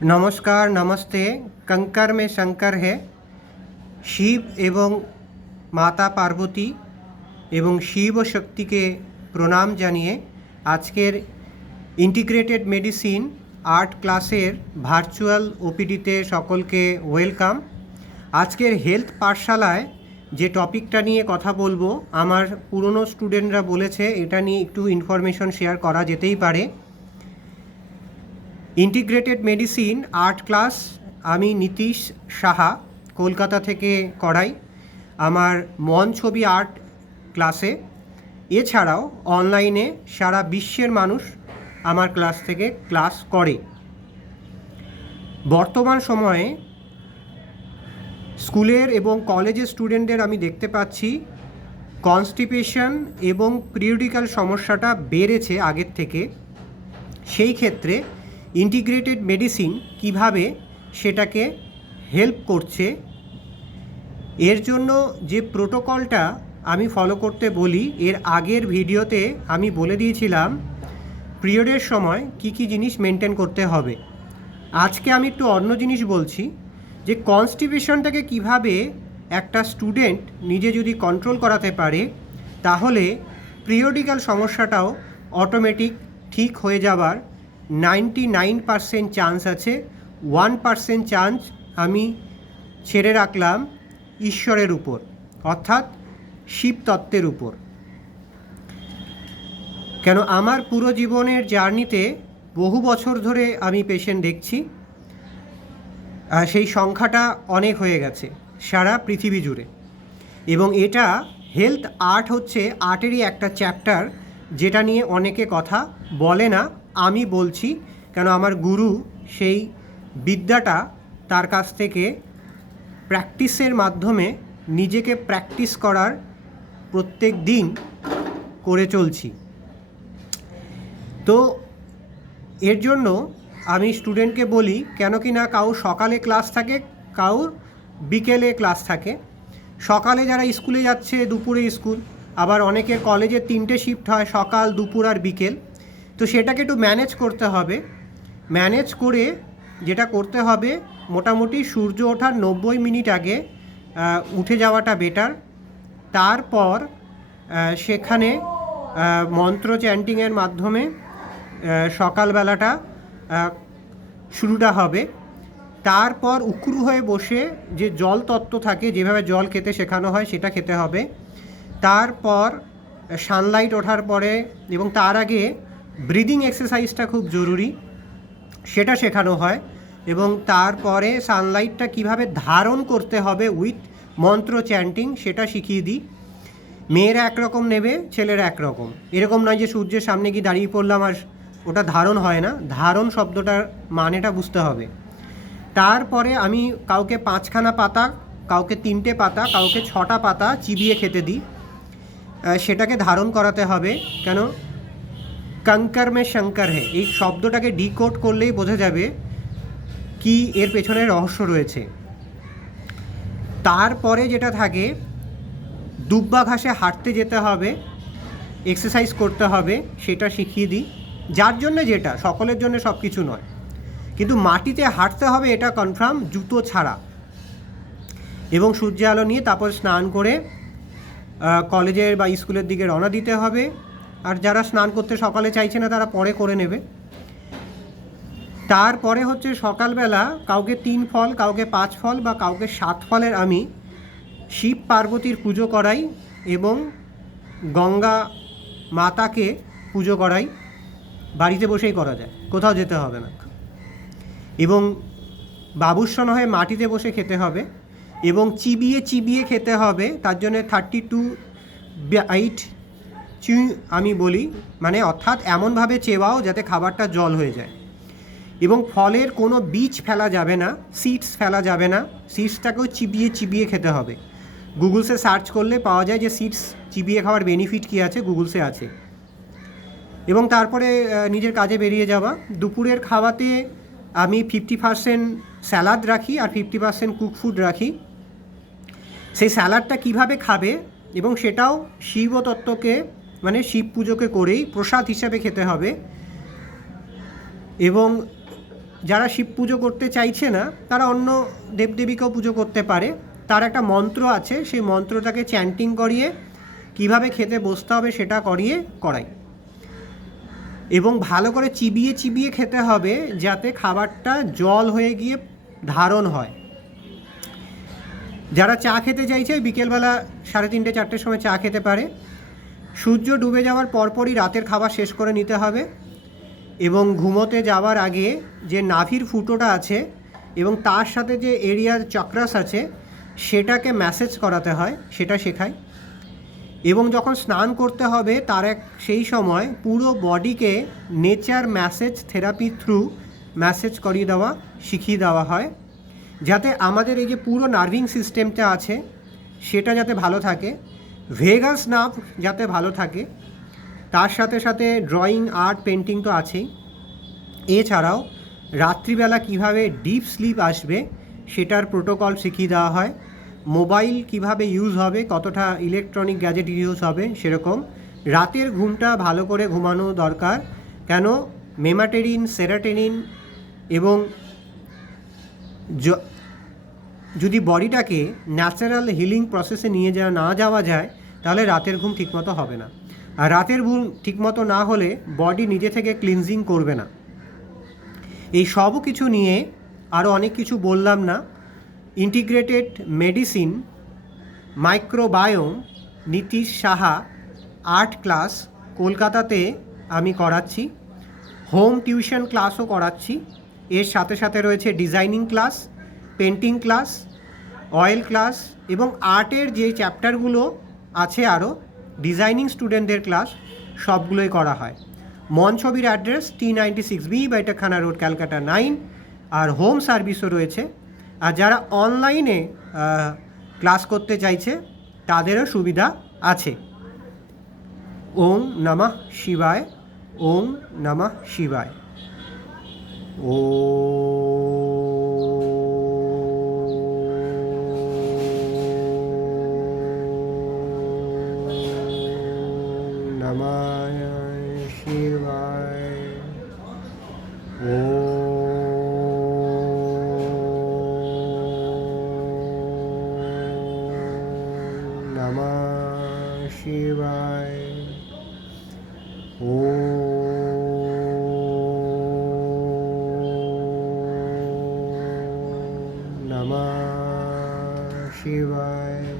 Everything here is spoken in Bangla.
नमस्कार नमस्ते। कंकर में शंकर है। शिव एवं माता पार्वती एवं शिव शक्ति के प्रणाम जानिए आजकेर इंटीग्रेटेड मेडिसिन आर्ट क्लासेर भार्चुअल ओपीडीते सकलके वेलकाम। आजकेर हेल्थ पाठशालाय जे टपिकटा निये कथा बोलबो आमार पुरोनो स्टूडेंटरा बोलेছে এটা নিয়ে একটু ইনফরমেশন শেয়ার করা যেতেই পারে। इंटीग्रेटेड मेडिसिन आर्ट क्लास आमी नीतीश साहा कलकाता थेके कराई आमार मन छवि आर्ट क्लासे एछाड़ाओ अनलाइने सारा विश्वेर मानुष आमार क्लास थेके क्लास करे। बर्तमान समये स्कूलेर एवं कलेजेर स्टूडेंटदेर आमी देखते पाচ্ছি कन्स्टिपेशन एवं पिरियडिकल समस्याटा बेड़ेছে आगेर थेके। सेई क्षेत्रे इंटीग्रेटेड मेडिसिन किभाबे सेटाके हेल्प करছে एर जोन्नो जे प्रोटोकलटा आमी फलो करते बोली एर आगेर भिडियोते आमी बोले दिएछिलाम पिरियडेर समय की जिनिस मेनटेन करते हबे। आजके आमी एकटु अन्य जिनिस बोलছি जे कन्स्टिपेशनटाके किभाबे एकटा स्टूडेंट निजे यदि कंट्रोल कराते पारे ताहले पिरियडिकल समस्याटाओ अटोमेटिक ठीक हो जाबार 99% चान्स आछे। 1% चान्स आमी छेड़े राखलाम ईश्वरेर ऊपर अर्थात शिव तत्त्वेर ऊपर। केन आमार पुरो जीवनेर जार्नीते बहु बछर धरे आमी पेशेंट देखছি सेई संख्याटा अनेक हये गेছে सारा पृथिवी जुड़े एबं एटा हेल्थ आर्ट होच्छे आर्टेरই একটা চ্যাপ্টার যেটা নিয়ে অনেকে কথা বলে না। আমি বলছি কেন আমার গুরু সেই বিদ্যাটা তার কাছ থেকে প্র্যাকটিসের মাধ্যমে নিজেকে প্র্যাকটিস করার প্রত্যেক দিন করে চলছি। তো এর জন্য আমি স্টুডেন্টকে বলি কেন কি না কাউ সকালে ক্লাস থাকে কাউর বিকেলে ক্লাস থাকে। সকালে যারা স্কুলে যাচ্ছে দুপুরে স্কুল, আবার অনেকের কলেজে 3টে শিফট হয় সকাল দুপুর আর বিকেল। তো সেটাকে একটু ম্যানেজ করতে হবে। ম্যানেজ করে যেটা করতে হবে মোটামুটি সূর্য ওঠার 90 মিনিট আগে উঠে যাওয়াটা বেটার। তারপর সেখানে মন্ত্র চ্যান্টিংয়ের মাধ্যমে সকালবেলাটা শুরুটা হবে। তারপর উকরু হয়ে বসে যে জল তত্ত্ব থাকে যেভাবে জল খেতে শেখানো হয় সেটা খেতে হবে। তারপর সানলাইট ওঠার পরে এবং তার আগে ব্রিদিং এক্সারসাইজটা খুব জরুরি সেটা শেখানো হয় এবং তারপরে সানলাইটটা কিভাবে ধারণ করতে হবে উইথ মন্ত্র চ্যান্টিং সেটা শিখিয়ে দিই। মেয়েরা একরকম নেবে, ছেলেরা একরকম। এরকম নয় যে সূর্যের সামনে গিয়ে দাঁড়িয়ে পড়লাম আর ওটা ধারণ হয় না। ধারণ শব্দটার মানেটা বুঝতে হবে। তারপরে আমি কাউকে 5খানা পাতা, কাউকে 3টে পাতা, কাউকে 6টা পাতা চিবিয়ে খেতে দিই। সেটাকে ধারণ করাতে হবে। কেন कंकर में शंकर है এই শব্দটাকে ডিকোড করলেই বোঝা যাবে কি এর পেছনে রহস্য রয়েছে। তারপরে যেটা থাকে দুব্বা ঘাসে হাঁটতে যেতে হবে, এক্সারসাইজ করতে হবে সেটা শিখিয়ে দিই। যার জন্য যেটা সকলের জন্য সব কিছু নয়, কিন্তু মাটিতে হাঁটতে হবে এটা কনফার্ম জুতো ছাড়া। এবং সূর্য আলো নিয়ে তারপর স্নান করে কলেজের বা স্কুলের দিকে রওনা দিতে হবে। আর যারা স্নান করতে সকালে চাইছে না তারা পরে করে নেবে। তারপরে হচ্ছে সকালবেলা কাউকে 3 ফল, কাউকে 5 ফল বা কাউকে 7 ফলের আমি শিব পার্বতীর পুজো করাই এবং গঙ্গা মাতাকে পুজো করাই। বাড়িতে বসেই করা যায়, কোথাও যেতে হবে না। এবং বাবুর্শন হয়ে মাটিতে বসে খেতে হবে এবং চিবিয়ে চিবিয়ে খেতে হবে। তার জন্য 32 বাইট আমি বলি, মানে অর্থাৎ এমনভাবে চেবাও যাতে খাবারটা জল হয়ে যায়। এবং ফলের কোনো বীজ ফেলা যাবে না, সিডস ফেলা যাবে না। সিডসটাকেও চিবিয়ে চিবিয়ে খেতে হবে। গুগলসে সার্চ করলে পাওয়া যায় যে সিডস চিবিয়ে খাওয়ার বেনিফিট কী আছে, গুগলসে আছে। এবং তারপরে নিজের কাজে বেরিয়ে যাওয়া। দুপুরের খাওয়াতে আমি 50% স্যালাড রাখি আর 50% কুক ফুড রাখি। সেই স্যালাডটা কিভাবে খাবে এবং সেটাও শিব তত্ত্বকে মানে শিব পুজোকে করেই প্রসাদ হিসাবে খেতে হবে। এবং যারা শিব পুজো করতে চাইছে না তারা অন্য দেবদেবীকেও পুজো করতে পারে। তার একটা মন্ত্র আছে, সেই মন্ত্রটাকে চ্যান্টিং করিয়ে কিভাবে খেতে বসতে হবে সেটা করাই, এবং ভালো করে চিবিয়ে চিবিয়ে খেতে হবে যাতে খাবারটা জল হয়ে গিয়ে ধারণ হয়। যারা চা খেতে চাইছে বিকেলবেলা 3:30 4টের সময় চা খেতে পারে। সূর্য ডুবে যাওয়ার পরপরই রাতের খাবার শেষ করে নিতে হবে, এবং ঘুমোতে যাওয়ার আগে যে নাভির ফুটোটা আছে এবং তার সাথে যে এরিয়ার চক্রাস আছে সেটাকে ম্যাসেজ করাতে হয়, সেটা শেখায়। এবং যখন স্নান করতে হবে তার সেই সময় পুরো বডিকে nature massage therapy through massage করিয়ে দেওয়া শিখিয়ে দেওয়া হয়, যাতে আমাদের এই যে পুরো নার্ভিং সিস্টেমটা আছে সেটা যাতে ভালো থাকে, ভেগাস নার্ভ যাতে ভালো থাকে। তার সাথে সাথে ড্রয়িং, আর্ট, পেন্টিং তো আছেই। এছাড়াও রাত্রিবেলা কিভাবে ডিপ স্লিপ আসবে সেটার প্রোটোকল শিখিয়ে দেওয়া হয়। মোবাইল কিভাবে ইউজ হবে, কতটা ইলেকট্রনিক গ্যাজেট ইউজ হবে সেরকম। রাতের ঘুমটা ভালো করে ঘুমানো দরকার, কেন মেমাটেরিন, সেরাটেনিন এবং যদি বডিটাকে ন্যাচারাল হিলিং প্রসেসে নিয়ে না যাওয়া যায় তাহলে রাতের ঘুম ঠিকমতো হবে না। আর রাতের ঘুম ঠিকমতো না হলে বডি নিজে থেকে ক্লিনজিং করবে না। এই সব কিছু নিয়ে আরও অনেক কিছু বললাম না। Integrated medicine microbiome Nitish Saha art class কলকাতাতে আমি করাচ্ছি, হোম টিউশন ক্লাসও করাচ্ছি। এর সাথে সাথে রয়েছে designing class, painting class, oil class এবং আর্টের যে চ্যাপ্টারগুলো আছে আরও ডিজাইনিং স্টুডেন্টদের ক্লাস সবগুলোই করা হয়। মন ছবির অ্যাড্রেস T96B বাইটাখানা রোড, ক্যালকাটা 9। আর হোম সার্ভিসও রয়েছে। আর যারা অনলাইনে ক্লাস করতে চাইছে তাদেরও সুবিধা আছে। ওম নমঃ শিবায়, ওম নমঃ শিবায়। ও নমঃ শিবায়। ও নমঃ শিবায়। ও নমঃ শিবায়।